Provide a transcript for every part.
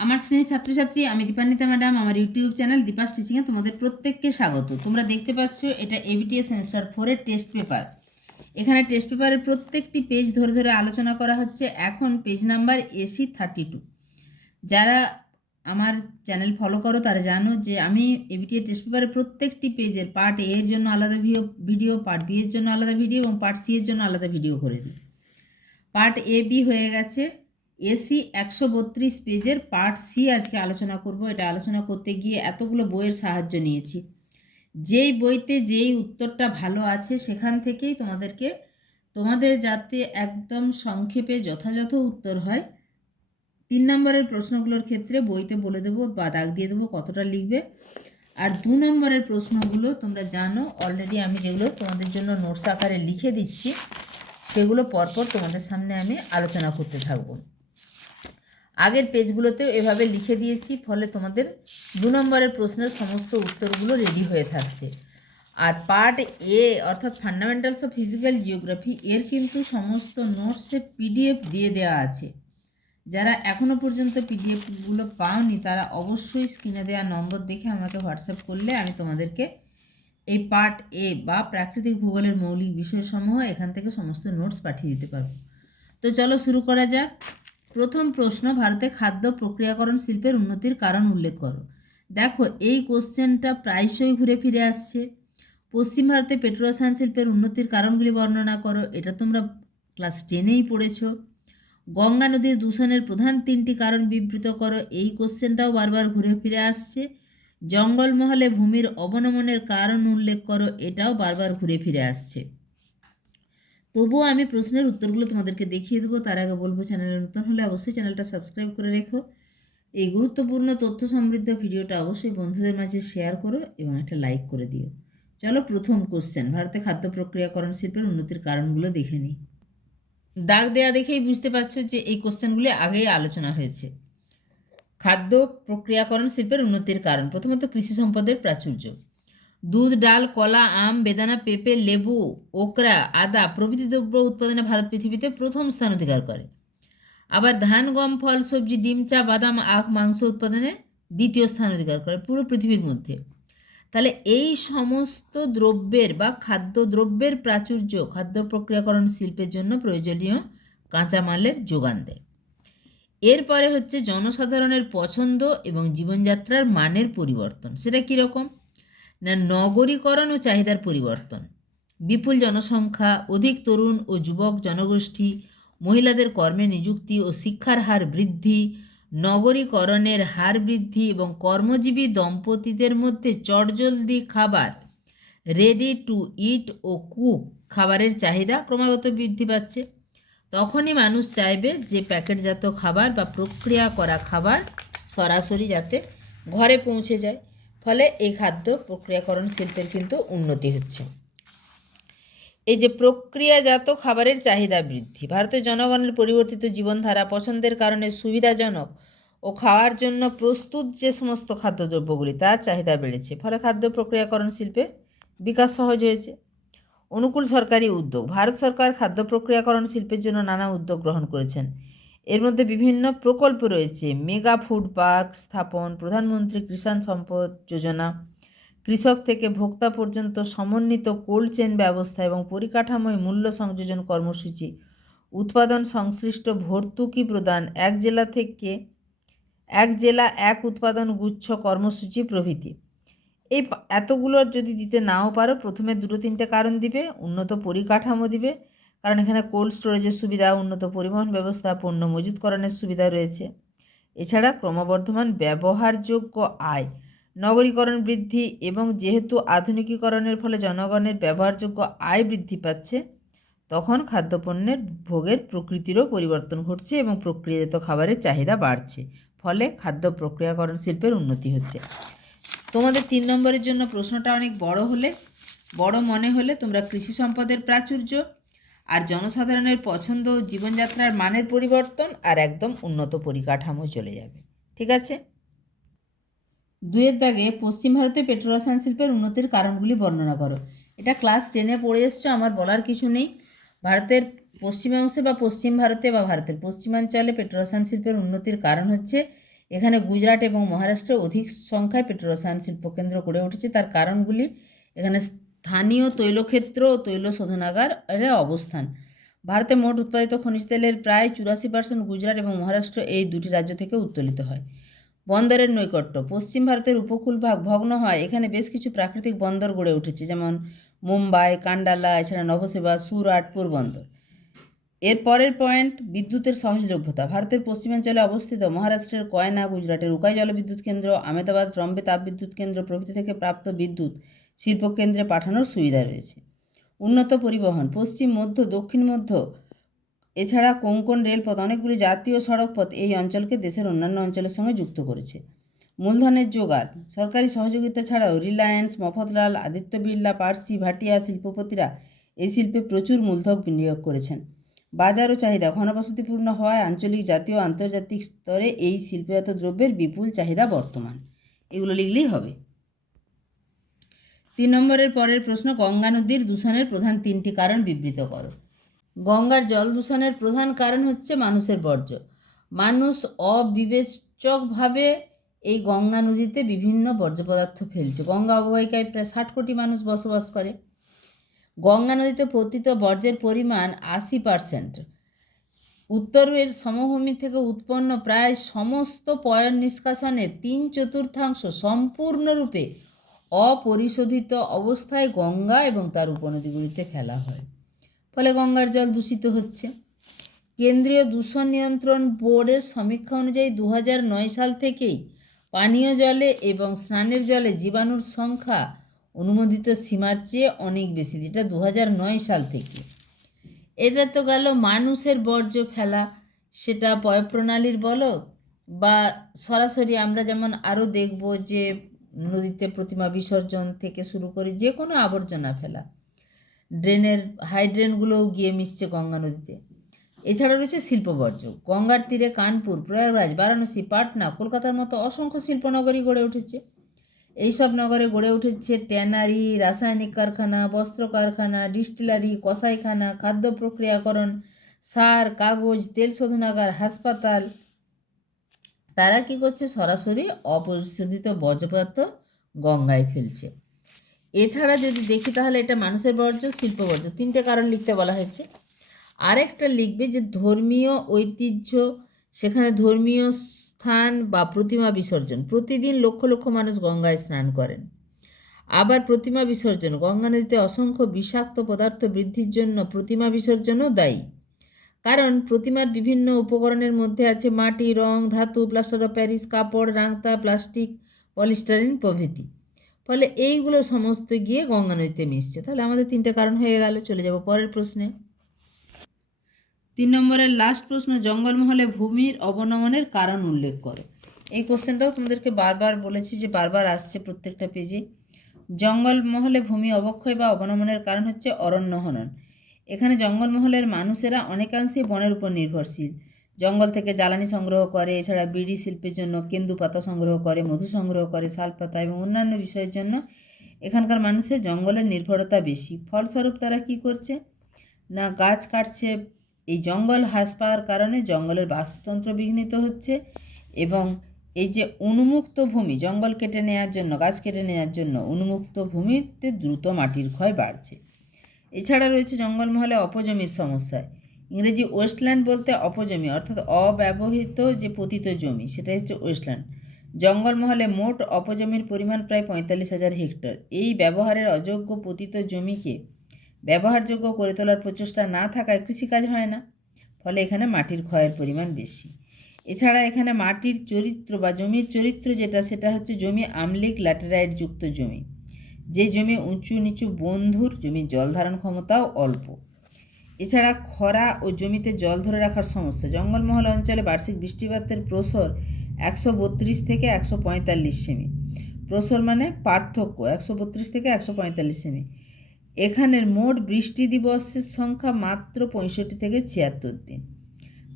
আমার শ্রেণীর ছাত্রছাত্রী, আমি দীপান্বিতা ম্যাডাম। আমার ইউটিউব চ্যানেল দীপাস টিচিংয়ে তোমাদের প্রত্যেককে স্বাগত। তোমরা দেখতে পাচ্ছ এটা এবিটিএস সেমিস্টার 4-এর টেস্ট পেপার। এখানে টেস্ট পেপারের প্রত্যেকটি পেজ ধরে ধরে আলোচনা করা হচ্ছে। এখন পেজ নাম্বার AC32। যারা আমার চ্যানেল ফলো করো তারা জানো যে আমি এবিটিএ টেস্ট পেপারের প্রত্যেকটি পেজের পার্ট এ এর জন্য আলাদা ভিডিও, পার্ট বি এর জন্য আলাদা ভিডিও এবং পার্ট সি এর জন্য আলাদা ভিডিও করে দিই। পার্ট এ বি হয়ে গেছে। এসি 132 পেজের পার্ট সি আজকে আলোচনা করব। এটা আলোচনা করতে গিয়ে এতগুলো বইয়ের সাহায্য নিয়েছি। যেই বইতে যেই উত্তরটা ভালো আছে সেখান থেকেই তোমাদের যাতে একদম সংক্ষেপে যথাযথ উত্তর হয়। 3 নম্বরের প্রশ্নগুলোর ক্ষেত্রে বইতে বলে দেবো বা দাগ দিয়ে দেবো কতটা লিখবে। আর 2 নম্বরের প্রশ্নগুলো তোমরা জানো অলরেডি, আমি যেগুলো তোমাদের জন্য নোটস আকারে লিখে দিচ্ছি সেগুলো পরপর তোমাদের সামনে আমি আলোচনা করতে থাকবো। আগের পেজগুলোতেও এভাবে লিখে দিয়েছি, ফলে তোমাদের 2 নম্বরের প্রশ্নের সমস্ত উত্তরগুলো রেডি হয়ে থাকছে। আর পার্ট এ অর্থাৎ ফান্ডামেন্টালস অফ ফিজিক্যাল জিওগ্রাফি এর কিন্তু সমস্ত নোটসে পিডিএফ দিয়ে দেওয়া আছে। যারা এখনও পর্যন্ত পিডিএফগুলো পাওনি তারা অবশ্যই স্ক্রিনে দেওয়া নম্বর দেখে আমাকে হোয়াটসঅ্যাপ করলে আমি তোমাদেরকে এই পার্ট এ বা প্রাকৃতিক ভূগোলের মৌলিক বিষয়সমূহ এখান থেকে সমস্ত নোটস পাঠিয়ে দিতে পারবো। তো চলো শুরু করা যাক। প্রথম প্রশ্ন, ভারতে খাদ্য প্রক্রিয়াকরণ শিল্পের উন্নতির কারণ উল্লেখ করো। দেখো, এই কোশ্চেনটা প্রায়শই ঘুরে ফিরে আসছে। পশ্চিম ভারতে পেট্রোরসায়ন শিল্পের উন্নতির কারণগুলি বর্ণনা করো, এটা তোমরা ক্লাস 10-এই পড়েছো। গঙ্গা নদীর দূষণের প্রধান 3টি কারণ বিবৃত করো, এই কোশ্চেনটাও বারবার ঘুরে ফিরে আসছে। জঙ্গলমহলে ভূমির অবনমনের কারণ উল্লেখ করো, এটাও বারবার ঘুরে ফিরে আসছে। তবুও আমি প্রশ্নের উত্তরগুলো তোমাদেরকে দেখিয়ে দেবো। তার আগে বলবো, চ্যানেলে নতুন হলে অবশ্যই চ্যানেলটা সাবস্ক্রাইব করে রেখো। এই গুরুত্বপূর্ণ তথ্য সমৃদ্ধ ভিডিওটা অবশ্যই বন্ধুদের মাঝে শেয়ার করো এবং একটা লাইক করে দিও। চলো প্রথম কোশ্চেন, ভারতে খাদ্য প্রক্রিয়াকরণ শিল্পের উন্নতির কারণগুলো দেখে নিই। দাগ দেয়া দেখেই বুঝতে পারছো যে এই কোশ্চেনগুলি আগেই আলোচনা হয়েছে। খাদ্য প্রক্রিয়াকরণ শিল্পের উন্নতির কারণ, প্রথমত কৃষি সম্পদের প্রাচুর্য। দুধ, ডাল, কলা, আম, বেদানা, পেঁপে, লেবু, ওকরা, আদা প্রভৃতি দ্রব্য উৎপাদনে ভারত পৃথিবীতে প্রথম স্থান অধিকার করে। আবার ধান, গম, ফল, সবজি, ডিম, চা, বাদাম, আখ, মাংস উৎপাদনে দ্বিতীয় স্থান অধিকার করে পুরো পৃথিবীর মধ্যে। তাহলে এই সমস্ত দ্রব্যের বা খাদ্যদ্রব্যের প্রাচুর্য খাদ্য প্রক্রিয়াকরণ শিল্পের জন্য প্রয়োজনীয় কাঁচামালের যোগান দেয়। এরপরে হচ্ছে জনসাধারণের পছন্দ এবং জীবনযাত্রার মানের পরিবর্তন। সেটা কীরকম না, নগরীকরণ ও চাহিদার পরিবর্তন, বিপুল জনসংখ্যা, অধিক তরুণ ও যুবক জনগোষ্ঠী, মহিলাদের কর্মে নিযুক্তি ও শিক্ষার হার বৃদ্ধি, নগরীকরণের হার বৃদ্ধি এবং কর্মজীবী দম্পতিদের মধ্যে চটজলদি খাবার, রেডি টু ইট ও কুক খাবারের চাহিদা ক্রমাগত বৃদ্ধি পাচ্ছে। তখনই মানুষ চাইবে যে প্যাকেটজাত খাবার বা প্রক্রিয়া করা খাবার সরাসরি যাতে ঘরে পৌঁছে যায়। ফলে এই খাদ্য প্রক্রিয়াকরণ শিল্পের কিন্তু উন্নতি হচ্ছে। এই যে প্রক্রিয়াজাত খাবারের চাহিদা বৃদ্ধি, ভারতের জনগণের পরিবর্তিত জীবনধারা, পছন্দের কারণে সুবিধাজনক ও খাওয়ার জন্য প্রস্তুত যে সমস্ত খাদ্যদ্রব্যগুলি তার চাহিদা বেড়েছে। ফলে খাদ্য প্রক্রিয়াকরণ শিল্পে বিকাশ সহজ হয়েছে। অনুকূল সরকারি উদ্যোগ, ভারত সরকার খাদ্য প্রক্রিয়াকরণ শিল্পের জন্য নানা উদ্যোগ গ্রহণ করেছেন। এর মধ্যে বিভিন্ন প্রকল্প রয়েছে: মেগা ফুড পার্ক স্থাপন, প্রধানমন্ত্রী কিষাণ সম্পদ যোজনা, কৃষক থেকে ভোক্তা পর্যন্ত সমন্বিত কোল্ড চেন ব্যবস্থা এবং পরিকাঠামোয় মূল্য সংযোজন কর্মসূচি, উৎপাদন সংশ্লিষ্ট ভর্তুকি প্রদান, এক জেলা এক উৎপাদন গুচ্ছ কর্মসূচি প্রভৃতি। এই এতগুলোর যদি দিতে নাও পারো, প্রথমে 2-3টে কারণ দিবে। উন্নত পরিকাঠামো দিবে, কারণ এখানে কোল্ড স্টোরেজের সুবিধা, উন্নত পরিবহন ব্যবস্থা, পণ্য মজুতকরণের সুবিধা রয়েছে। এছাড়া ক্রমবর্ধমান ব্যবহারযোগ্য আয়, নগরীকরণ বৃদ্ধি এবং যেহেতু আধুনিকীকরণের ফলে জনগণের ব্যবহারযোগ্য আয় বৃদ্ধি পাচ্ছে, তখন খাদ্যপণ্যের ভোগের প্রকৃতিরও পরিবর্তন ঘটছে এবং প্রক্রিয়াজাত খাবারের চাহিদা বাড়ছে। ফলে খাদ্য প্রক্রিয়াকরণ শিল্পের উন্নতি হচ্ছে। তোমাদের 3 নম্বরের জন্য প্রশ্নটা অনেক বড় মনে হলে তোমরা কৃষি সম্পদের প্রাচুর্য আর জনসাধারণের পছন্দ ও জীবনযাত্রার মানের পরিবর্তন আর একদম উন্নত পরিকাঠামো চলে যাবে। ঠিক আছে। 2-এর দাগে, পশ্চিম ভারতে পেট্রোরসায়ন শিল্পের উন্নতির কারণগুলি বর্ণনা করো। এটা ক্লাস 10-এ পড়ে এসছো, আমার বলার কিছু নেই। ভারতের পশ্চিমাংশে বা পশ্চিম ভারতে বা ভারতের পশ্চিমাঞ্চলে পেট্রোরসায়ন শিল্পের উন্নতির কারণ হচ্ছে এখানে গুজরাট এবং মহারাষ্ট্রে অধিক সংখ্যায় পেট্রোরসায়ন শিল্পকেন্দ্র গড়ে উঠেছে। তার কারণগুলি: এখানে স্থানীয় তৈলক্ষেত্র ও তৈল শোধনাগারের অবস্থান। ভারতে মোট উৎপাদিত খনিজ তেলের প্রায় 84% গুজরাট এবং মহারাষ্ট্র এই দুটি রাজ্য থেকে উত্তোলিত হয়। বন্দরের নৈকট্য: পশ্চিম ভারতের উপকূলভাগ ভগ্ন হয়। এখানে বেশ কিছু প্রাকৃতিক বন্দর গড়ে উঠেছে, যেমন মুম্বাই, কান্ডালা, এছাড়া নবসেবা, সুরাট, পোরবন্দর। এর পরের পয়েন্ট, বিদ্যুতের সহজলভ্যতা। ভারতের পশ্চিমাঞ্চলে অবস্থিত মহারাষ্ট্রের কয়না, গুজরাটের উকাই জলবিদ্যুৎ কেন্দ্র, আহমেদাবাদ ট্রম্বে তাপবিদ্যুৎ কেন্দ্র প্রভৃতি থেকে প্রাপ্ত বিদ্যুৎ শিল্পকেন্দ্রে পাঠানোর সুবিধা রয়েছে। উন্নত পরিবহন: পশ্চিম, মধ্য, দক্ষিণ মধ্য এছাড়া কোঙ্কণ রেলপথ, অনেকগুলি জাতীয় সড়কপথ এই অঞ্চলকে দেশের অন্যান্য অঞ্চলের সঙ্গে যুক্ত করেছে। মূলধনের জোগাড়: সরকারি সহযোগিতা ছাড়াও রিলায়েন্স, মফতলাল, আদিত্য বিড়লা, পার্সি, ভাটিয়া শিল্পপতিরা এই শিল্পে প্রচুর মূলধন বিনিয়োগ করেছেন। বাজার ও চাহিদা: ঘনবসতিপূর্ণ হওয়ায় আঞ্চলিক, জাতীয় ও আন্তর্জাতিক স্তরে এই শিল্পজাত দ্রব্যের বিপুল চাহিদা বর্তমান। এগুলো লিখলেই হবে। 3 নম্বরের পরের প্রশ্ন, গঙ্গা নদীর দূষণের প্রধান 3টি কারণ বিবৃত করো। গঙ্গার জল দূষণের প্রধান কারণ হচ্ছে মানুষের বর্জ্য। মানুষ অবিবেচকভাবে এই গঙ্গা নদীতে বিভিন্ন বর্জ্য পদার্থ ফেলছে। গঙ্গা অববাহিকায় প্রায় 60 কোটি মানুষ বসবাস করে। গঙ্গা নদীতে পতিত বর্জ্যের পরিমাণ 80%। উত্তরের সমভূমি থেকে উৎপন্ন প্রায় সমস্ত পয়ঃ নিষ্কাশনের 3/4 সম্পূর্ণরূপে অপরিশোধিত অবস্থায় গঙ্গা এবং তার উপনদীগুলিতে ফেলা হয়। ফলে গঙ্গার জল দূষিত হচ্ছে। কেন্দ্রীয় দূষণ নিয়ন্ত্রণ বোর্ডের সমীক্ষা অনুযায়ী 2009 সাল থেকেই পানীয় জলে এবং স্নানের জলে জীবাণুর সংখ্যা অনুমোদিত সীমার চেয়ে অনেক বেশি। যেটা 2009 সাল থেকে। এটা তো গেল মানুষের বর্জ্য ফেলা, সেটা পয়ঃপ্রণালীর বলো বা সরাসরি আমরা যেমন আরও দেখব যে নদীতে প্রতিমা বিসর্জন থেকে শুরু করে যে কোনো আবর্জনা ফেলা, ড্রেনের হাইড্রেনগুলোও গিয়ে মিশছে গঙ্গা নদীতে। এছাড়া রয়েছে শিল্প বর্জ্য। গঙ্গার তীরে কানপুর, প্রয়াগরাজ, বারাণসী, পাটনা, কলকাতার মতো অসংখ্য শিল্পনগরী গড়ে উঠেছে। এইসব নগরে গড়ে উঠেছে ট্যানারি, রাসায়নিক কারখানা, বস্ত্র কারখানা, ডিস্টিলারি, কসাইখানা, খাদ্য প্রক্রিয়াকরণ, সার, কাগজ, তেল শোধনাগার, হাসপাতাল। তারা কি করছে? সরাসরি অপরিশোধিত বর্জ্য পদার্থ গঙ্গায় ফেলছে। এছাড়া যদি দেখি তাহলে এটা মানুষের বর্জ্য, শিল্প বর্জ্য, 3টে কারণ লিখতে বলা হয়েছে। আরেকটা লিখবে যে ধর্মীয় ঐতিহ্য, সেখানে ধর্মীয় স্থান বা প্রতিমা বিসর্জন। প্রতিদিন লক্ষ লক্ষ মানুষ গঙ্গায় স্নান করেন। আবার প্রতিমা বিসর্জন, গঙ্গা নদীতে অসংখ্য বিষাক্ত পদার্থ বৃদ্ধির জন্য প্রতিমা বিসর্জনও দায়ী। কারণ প্রতিমার বিভিন্ন উপকরণের মধ্যে আছে মাটি, রং, ধাতু, প্লাস্টার অফ প্যারিস, কাপড়, রাংতা, প্লাস্টিক, পলিস্টারিন প্রভৃতি। ফলে এইগুলো সমস্ত গিয়ে গঙ্গা নদীতে মিশছে। তাহলে আমাদের 3টে কারণ হয়ে গেল। চলে যাব পরের প্রশ্নে। 3 নম্বরের লাস্ট প্রশ্ন, জঙ্গলমহলে ভূমির অবনমনের কারণ উল্লেখ করো। এই কোশ্চেনটাও তোমাদেরকে বারবার বলেছি যে বারবার আসছে প্রত্যেকটা পেজে। জঙ্গলমহলে ভূমি অবক্ষয় বা অবনমনের কারণ হচ্ছে অরণ্য হনন। এখানে জঙ্গলমহলের মানুষেরা অনেকাংশেই বনের উপর নির্ভরশীল। জঙ্গল থেকে জ্বালানি সংগ্রহ করে, এছাড়া বিড়ি শিল্পের জন্য কেন্দু পাতা সংগ্রহ করে, মধু সংগ্রহ করে, শাল পাতা এবং অন্যান্য বিষয়ের জন্য এখানকার মানুষের জঙ্গলের নির্ভরতা বেশি। ফলস্বরূপ তারা কি করছে না, গাছ কাটছে। এই জঙ্গল হ্রাস পাওয়ার কারণে জঙ্গলের বাস্তুতন্ত্র বিঘ্নিত হচ্ছে এবং এই যে উন্মুক্ত ভূমি, জঙ্গল কেটে নেওয়ার জন্য, গাছ কেটে নেওয়ার জন্য উন্মুক্ত ভূমিতে দ্রুত মাটির ক্ষয় বাড়ছে। এছাড়া রয়েছে জঙ্গলমহলে অপজমির সমস্যা। ইংরেজি ওয়েস্টল্যান্ড বলতে অপজমি অর্থাৎ অব্যবহৃত যে পতিত জমি, সেটাই হচ্ছে ওয়েস্টল্যান্ড। জঙ্গলমহলে মোট অপজমির পরিমাণ প্রায় 45,000 হেক্টর। এই ব্যবহারের অযোগ্য পতিত জমিকে ব্যবহারযোগ্য করে তোলার প্রচেষ্টা না থাকায় কৃষিকাজ হয় না। ফলে এখানে মাটির ক্ষয়ের পরিমাণ বেশি। এছাড়া এখানে মাটির চরিত্র বা জমির চরিত্র যেটা, সেটা হচ্ছে জমি আম্লিক ল্যাটেরাইট যুক্ত জমি। যে জমি উঁচু নিচু বন্ধুর, জমির জল ধারণ ক্ষমতাও অল্প। এছাড়া খরা ও জমিতে জল ধরে রাখার সমস্যা। জঙ্গলমহল অঞ্চলে বার্ষিক বৃষ্টিপাতের প্রসর 132 থেকে 145 সেমি। প্রসর মানে পার্থক্য, 132 থেকে 145 সেমি। এখানের মোট বৃষ্টি দিবসের সংখ্যা মাত্র 65 থেকে 76 দিন।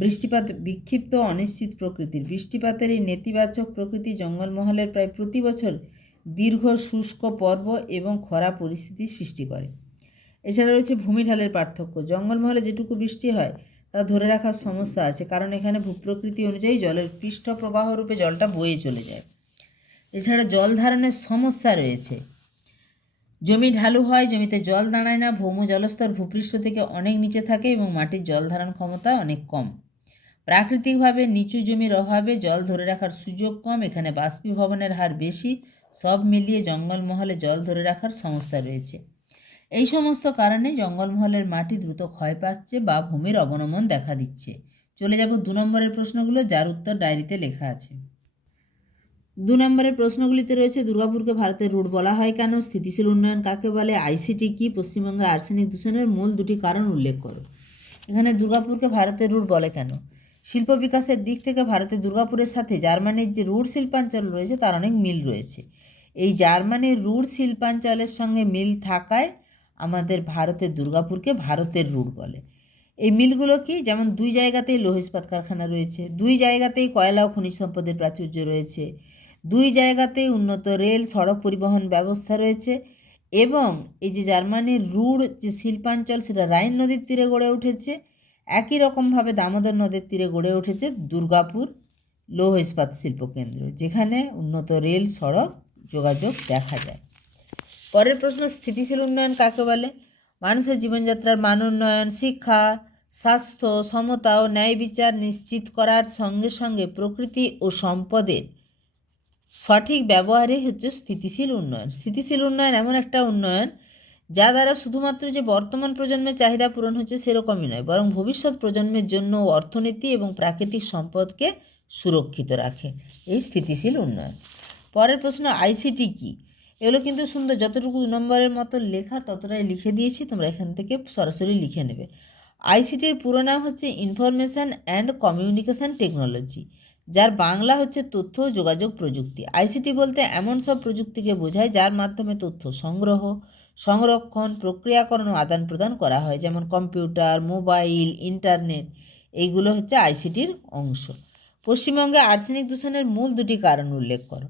বৃষ্টিপাত বিক্ষিপ্ত অনিশ্চিত প্রকৃতির। বৃষ্টিপাতের এই নেতিবাচক প্রকৃতি জঙ্গলমহলের প্রায় প্রতি বছর দীর্ঘ শুষ্ক পর্ব এবং খরা পরিস্থিতির সৃষ্টি করে। এছাড়া রয়েছে ভূমি ঢালের পার্থক্য। জঙ্গলমহলে যেটুকু বৃষ্টি হয় তা ধরে রাখার সমস্যা আছে, কারণ এখানে ভূপ্রকৃতি অনুযায়ী জলের পৃষ্ঠ প্রবাহ রূপে জলটা বয়ে চলে যায়। এছাড়া জল ধারণের সমস্যা রয়েছে। জমি ঢালু হয়, জমিতে জল দাঁড়ায় না, ভৌম জলস্তর ভূপৃষ্ঠ থেকে অনেক নিচে থাকে এবং মাটির জল ধারণ ক্ষমতা অনেক কম। প্রাকৃতিকভাবে নিচু জমির অভাবে জল ধরে রাখার সুযোগ কম, এখানে বাষ্পীভবনের হার বেশি। সব মিলিয়ে জঙ্গলমহলে জল ধরে রাখার সমস্যা রয়েছে। এই সমস্ত কারণে জঙ্গলমহলের মাটি দ্রুত ক্ষয় পাচ্ছে বা ভূমির অবনমন দেখা দিচ্ছে। চলে যাব 2 নম্বরের প্রশ্নগুলো, যার উত্তর ডায়েরিতে লেখা আছে। 2 নম্বরের প্রশ্নগুলিতে রয়েছে, দুর্গাপুরকে ভারতের রুট বলা হয় কেন? স্থিতিশীল উন্নয়ন কাকে বলে? আইসিটি কি? পশ্চিমবঙ্গে আর্সেনিক দূষণের মূল 2টি কারণ উল্লেখ করো। এখানে দুর্গাপুরকে ভারতের রুট বলে কেন? শিল্প বিকাশের দিক থেকে ভারতের দুর্গাপুরের সাথে জার্মানির যে রুট শিল্পাঞ্চল রয়েছে তার অনেক মিল রয়েছে। এই জার্মানির রুট শিল্পাঞ্চলের সঙ্গে মিল থাকায় আমাদের ভারতের দুর্গাপুরকে ভারতের রুট বলে। এই মিলগুলো কি? যেমন 2 জায়গাতেই লৌহ ইস্পাত কারখানা রয়েছে, 2 জায়গাতেই কয়লা ও খনিজ সম্পদের প্রাচুর্য রয়েছে, 2 জায়গাতেই উন্নত রেল সড়ক পরিবহন ব্যবস্থা রয়েছে, এবং এই যে জার্মানির রুড় যে শিল্পাঞ্চল সেটা রাইন নদীর তীরে গড়ে উঠেছে। একই রকমভাবে দামোদর নদীর তীরে গড়ে উঠেছে দুর্গাপুর লৌহ ইস্পাত শিল্পকেন্দ্র, যেখানে উন্নত রেল সড়ক যোগাযোগ দেখা যায়। পরের প্রশ্ন, স্থিতিশীল উন্নয়ন কাকে বলে? মানুষের জীবনযাত্রার মান উন্নয়ন, শিক্ষা, স্বাস্থ্য, সমতা ও ন্যায় বিচার নিশ্চিত করার সঙ্গে সঙ্গে প্রকৃতি ও সম্পদের সঠিক ব্যবহারে হচ্ছে স্থিতিশীল উন্নয়ন। স্থিতিশীল উন্নয়ন এমন একটা উন্নয়ন যা দ্বারা শুধুমাত্র যে বর্তমান প্রজন্মের চাহিদা পূরণ হচ্ছে সেরকমই নয়, বরং ভবিষ্যৎ প্রজন্মের জন্য অর্থনীতি এবং প্রাকৃতিক সম্পদকে সুরক্ষিত রাখে এই স্থিতিশীল উন্নয়ন। পরের প্রশ্ন, আইসিটি কি? এগুলো কিন্তু সুন্দর, যতটুকু 2 নম্বরের মতো লেখা ততটাই লিখে দিয়েছি, তোমরা এখান থেকে সরাসরি লিখে নেবে। আইসিটির পুরো নাম হচ্ছে ইনফরমেশান অ্যান্ড কমিউনিকেশান টেকনোলজি, যার বাংলা হচ্ছে তথ্য ও যোগাযোগ প্রযুক্তি। আইসিটি বলতে এমন সব প্রযুক্তিকে বোঝায় যার মাধ্যমে তথ্য সংগ্রহ, সংরক্ষণ, প্রক্রিয়াকরণ ও আদান প্রদান করা হয়, যেমন কম্পিউটার, মোবাইল, ইন্টারনেট, এইগুলো হচ্ছে আইসিটির অংশ। পশ্চিমবঙ্গে আর্সেনিক দূষণের মূল 2টি কারণ উল্লেখ করো।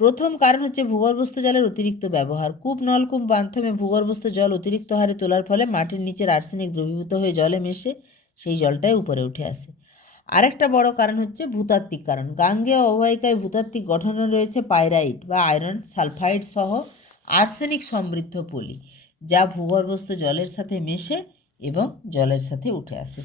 প্রথম কারণ হচ্ছে ভূগর্ভস্থ জলের অতিরিক্ত ব্যবহার। কূপ, নলকূপ মাধ্যমে ভূগর্ভস্থ জল অতিরিক্ত হারে তোলার ফলে মাটির নিচের আর্সেনিক দ্রবীভূত হয়ে জলে মিশে সেই জলটাই উপরে উঠে আসে। আরেকটা বড় কারণ হচ্ছে ভূতাত্ত্বিক কারণ। গাঙ্গেয় অববাহিকায় ভূতাত্ত্বিক গঠনে রয়েছে পাইরাইট বা আয়রন সালফাইড সহ আর্সেনিক সমৃদ্ধ পলি, যা ভূগর্ভস্থ জলের সাথে মেশে এবং জলের সাথে উঠে আসে।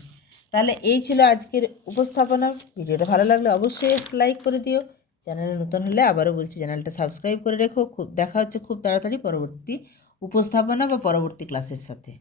তাহলে এই ছিল আজকের উপস্থাপনা। ভিডিওটা ভালো লাগলে অবশ্যই একটা লাইক করে দিও। চ্যানেলে নতুন হলে আবারও বলছি চ্যানেলটা সাবস্ক্রাইব করে রেখো। দেখা হচ্ছে খুব তাড়াতাড়ি পরবর্তী উপস্থাপনা বা পরবর্তী ক্লাসের সাথে।